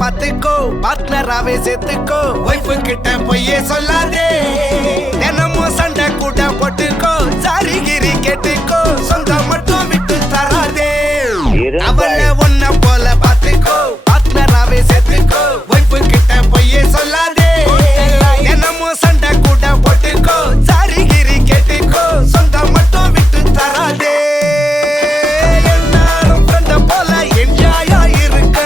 பாத்துக்கோ பார்ட்னராவே சேர்த்துக்கோ வைஃப் கிட்ட பொய்யே சொல்லாதே தினமும் சண்டை கூட போட்டுக்கோ சாரிகிரி கேட்டுக்கோ சொந்தம் மட்டும் விட்டு தராதே அவளை ஒன்ன போல பாத்துக்கோ பார்ட்னராவே சேர்த்துக்கோ வைஃப் கிட்ட பொய்யே சொல்லாதே தினமும் சண்டை கூட போட்டுக்கோ சாரிகிரி கேட்டுக்கோ சொந்தம் மட்டும் விட்டு தராதே எல்லாரும் ஃப்ரெண்ட போல என்ஜாயா இருக்க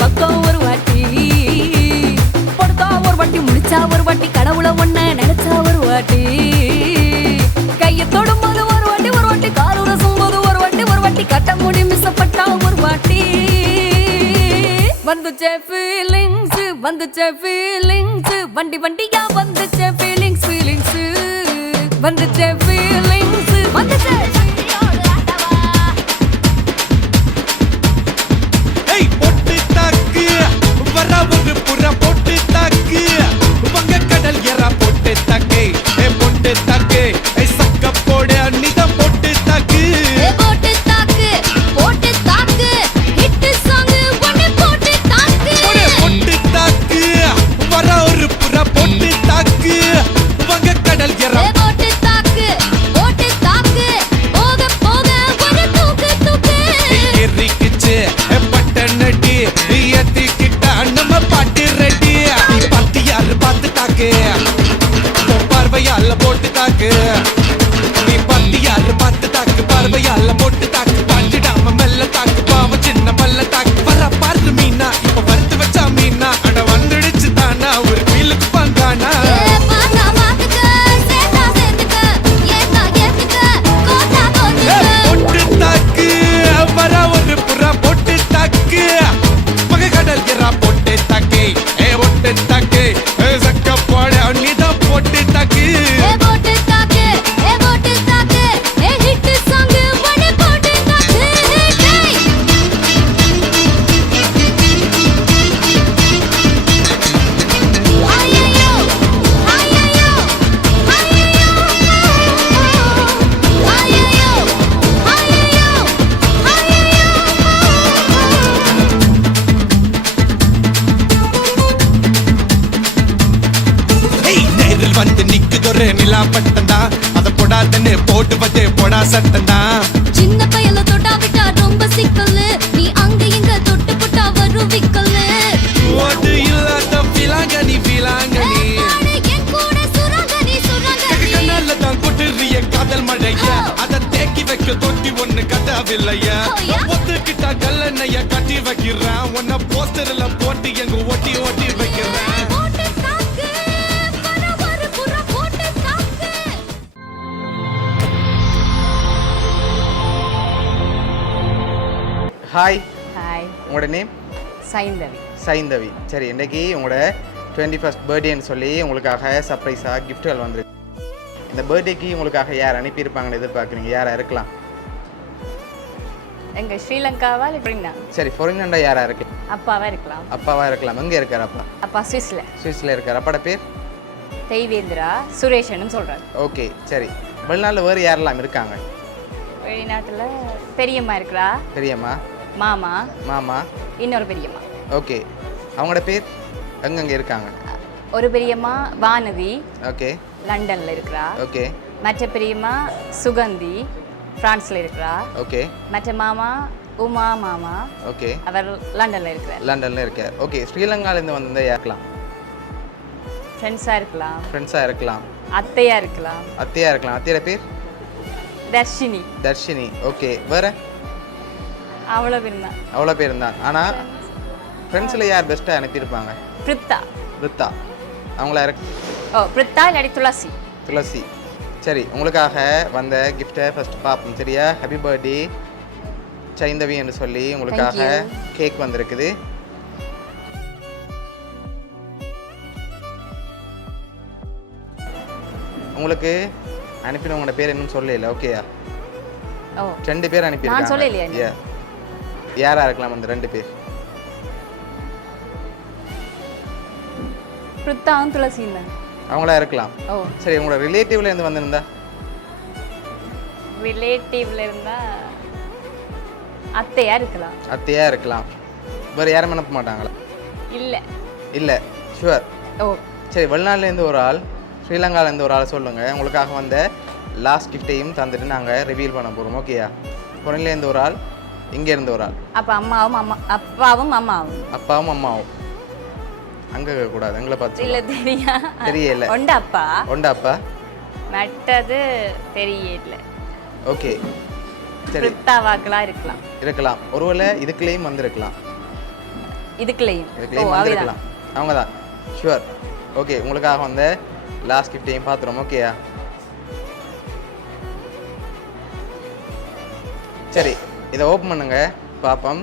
பக்கம் ஒரு வாட்டி பொடுத்தா ஒரு வாட்டி முடிச்சா ஒரு வாட்டி கடவுளை ஒன்ன நினைச்சா ஒரு வாட்டி கையை தொடும்போது ஒரு வாட்டி கால் உரசும் போது ஒரு வாட்டி கட்ட முடி மிசப்பட்டா ஒரு வாட்டி வந்துச்சே ஃபீலிங்ஸ் வண்டி வண்டியா வந்துச்சே ஃபீலிங்ஸ் வந்துச்சே ஃபீலிங்ஸ் வந்துச்சே ஒரு புற போட்டு தாக்கு வங்க கடல் எறா போட்டு தாக்கு போட்டு தாக்கு சக்க போட அன்னிதான் போட்டு தாக்கு போட்டு தாக்கு ஹிட் சாங் ஒண்ணு போட்டு தாக்கு போட்டு தாக்கு வர ஒரு புற போட்டு தாக்கு வங்க கடல் எறா போட்டு தாக்கு சட்டம்தான். சின்ன பையல தொட்டா விட்டா ரொம்ப சிக்கலு, நீ அங்க இங்க தொட்டு புட்டா வரும் விக்கலு. ஓட்டு இல்லாத பிலாங்கனி பிலாங்கனி என் கூட சுரங்கனி சுரங்கனி. கண்ணால தான் கொட்டுறிய காதல் மழையா, அத தேக்கி வைக்க தொட்டி ஒண்ணு கட்டவில்லையா. ஒத்துக்கிட்டா கல்லணைய கட்டி வைக்கிறேன், உன்னை போஸ்டர்ல போட்டு எங்க ஒட்டி ஒட்டி வைக்கிறேன். போட்டு தாக்கு, வர ஒரு புற போட்டு தாக்கு. ஹாய், ஹாய், உங்களோட நேம்? சைந்தவி. சைந்தவி. சரி, இன்றைக்கி உங்களோட 21st பர்த்டேன்னு சொல்லி உங்களுக்காக சர்ப்ரைஸாக கிஃப்ட்டுகள் வந்துருக்கு. இந்த பர்த்டேக்கு உங்களுக்காக யார் அனுப்பியிருப்பாங்கன்னு எதிர்பார்க்குறீங்க? யாராக இருக்கலாம்? எங்க ஸ்ரீலங்காவா எப்படின்னா? சரி, ஃபாரினண்டா யாராக இருக்கலாம்? அப்பாவா இருக்கலாம். அப்பாவாக இருக்கலாம். எங்கே இருக்கார் அப்பா? அப்பா சுவிஸ்ல. சுவிஸில் இருக்கார். அப்பாட பேர்? தெய்வேந்திரா சுரேஷன் சொல்றாரு. ஓகே, சரி. வெளிநாட்டில் வேறு யாரெல்லாம் இருக்காங்க? வெளிநாட்டுல பெரியம்மா இருக்கிறா. பெரியம்மா, மாமா, மாமா, இன்னொரு பெரியம்மா. ஓகே. அவங்களோட பேர் எங்கெங்கே இருக்காங்க? ஒரு பெரியம்மா வானதி, ஓகே, லண்டன்ல இருக்கிறா. ஓகே, மற்ற பெரியம்மா சுகந்தி, பிரான்ஸ்ல இருக்கிறா. ஓகே, மற்ற மாமா உமா மாமா, ஓகே, அவர் லண்டன்ல இருக்கிறார். லண்டனில் இருக்கார். ஓகே, ஸ்ரீலங்காலேருந்து வந்திருந்தா யாருக்கலாம்? ஃப்ரெண்ட்ஸா இருக்கலாம், ஃப்ரெண்ட்ஸாக இருக்கலாம், அத்தையா இருக்கலாம். அத்தையாக இருக்கலாம். அத்தையோட பேர்? தர்ஷினி. தர்ஷினி. ஓகே, வேறு? அவ்வளோ பேர் தான். அவ்வளோ பேர் தான். ஆனால் ஃப்ரெண்ட்ஸில் யார் பெஸ்ட்டாக அனுப்பியிருப்பாங்க? பிரித்தா. ரித்தா. அவங்கள இருக்கு. ஓ, பிரித்தா இல்லாடி துளசி. துளசி. சரி, உங்களுக்காக வந்த கிஃப்ட்டை ஃபஸ்ட்டு பார்ப்போம். சரியா? ஹாப்பி பர்த்டே சைந்தவி என்று சொல்லி உங்களுக்காக கேக் வந்திருக்குது. உங்களுக்கு அனுப்பினவங்களோட பேர் இன்னும் சொல்லல. ஓகேயா? ஓ, 2 பேர் நான் அனுப்பியிருக்காங்க. சொல்லலையா? யாரா இருக்கலாம் அந்த 2 பேர்? பிரித்தாவும் துளசியும் தான். அவங்களா இருக்கலாம். ஓ, சரி, உங்களோட ரிலேட்டிவ்ல இருந்து வந்திருந்தா? ரிலேட்டிவ்ல இருந்தா அத்தையா இருக்கலாம். அத்தையா இருக்கலாம். வேறு யாரும் அனுப்ப மாட்டாங்களா? இல்லை. இல்லை, ஷுவர். ஓ, சரி, வெளிநாட்டிலேருந்து ஒரு ஆள், ஸ்ரீலங்காலேருந்து ஒரு ஆள் சொல்லுங்கள். உங்களுக்காக வந்த லாஸ்ட் கிஃப்ட்டையும் தந்துட்டு நாங்கள் ரிவீல் பண்ண போகிறோம். ஓகேயா? பொருளிலேருந்து ஒரு ஆள், இங்கேருந்து ஒரு ஆள். அப்போ அப்பாவும் அம்மாவும். அப்பாவும் அம்மாவும். அங்கே கூடாது, எங்களை பார்த்து இல்லை, தெரியா? தெரியல. ஒண்ட அப்பா. ஒண்ட அப்பா. மற்றது தெரியல. ஓகே, சரி. பிரித்தாவாக்கெல்லாம் இருக்கலாம். இருக்கலாம். ஒருவேளை இதுக்குள்ளேயும் வந்திருக்கலாம். இதுக்குள்ளேயும் வந்திருக்கலாம். அவங்க தான், ஷுவர். ஓகே, உங்களுக்காக வந்த லாஸ்ட் கிஃப்டையும் பார்த்துருவோம். ஓகேயா? சரி, இதை ஓப்பன் பண்ணுங்க, பார்ப்போம்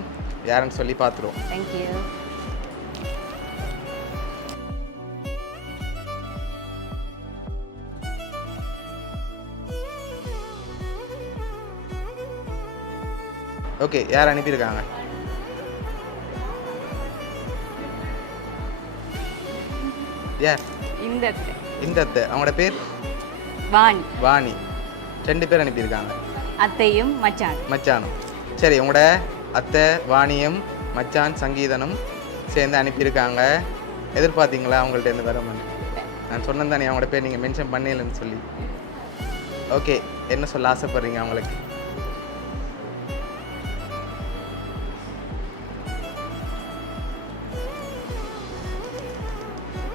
யாருன்னு சொல்லி பார்த்துருவோம். தேங்க்யூ. ஓகே, யார் அனுப்பியிருக்காங்க? யார்? இந்த இந்த அத்தை. அவங்களோட பேர்? வாணி. வாணி. 2 பேர் அனுப்பியிருக்காங்க. அத்தையும் மச்சான். மச்சானும். சரி, உங்களோட அத்தை வாணியும் மச்சான் சங்கீதனும் சேர்ந்து அனுப்பியிருக்காங்க. எதிர்பார்த்தீங்களா அவங்கள்ட்ட இருந்து வரமான்னு? நான் சொன்னேன் தானே அவங்களோட பேர் நீங்கள் மென்ஷன் பண்ணலன்னு சொல்லி. ஓகே, என்ன சொல்ல ஆசைப்படுறீங்க அவங்களுக்கு?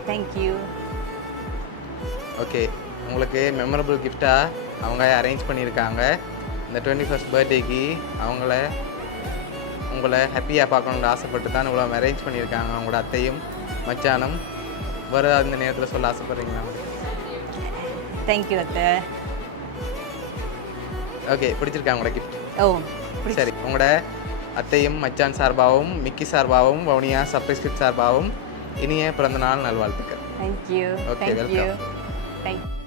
தேங்க்யூ. ஓகே, உங்களுக்கு மெமரபிள் கிஃப்டாக அவங்க அரேஞ்ச் பண்ணியிருக்காங்க. இந்த 21st பர்த்டேக்கு உங்களை ஹாப்பியாக பார்க்கணுன்னு ஆசைப்பட்டு தான் இவ்வளோ அரேஞ்ச் பண்ணியிருக்காங்க. அவங்களோட அத்தையும் மச்சானும். வர அந்த நேரத்தில் சொல்ல ஆசைப்பட்றீங்களா? தேங்க்யூ அத்தை. ஓகே, பிடிச்சிருக்காங்க உங்களோட கிஃப்ட்? ஓ, சரி, உங்களோட அத்தையும் மச்சான் சார்பாகவும் மிக்கி சார்பாகவும் வவுனியா சர்ப்ரைஸ் கிஃப்ட் சார்பாகவும் இனிய பிறந்தநாள் நல்வாழ்த்துக்கள். Thank you. Okay, thank you. welcome. Thank you.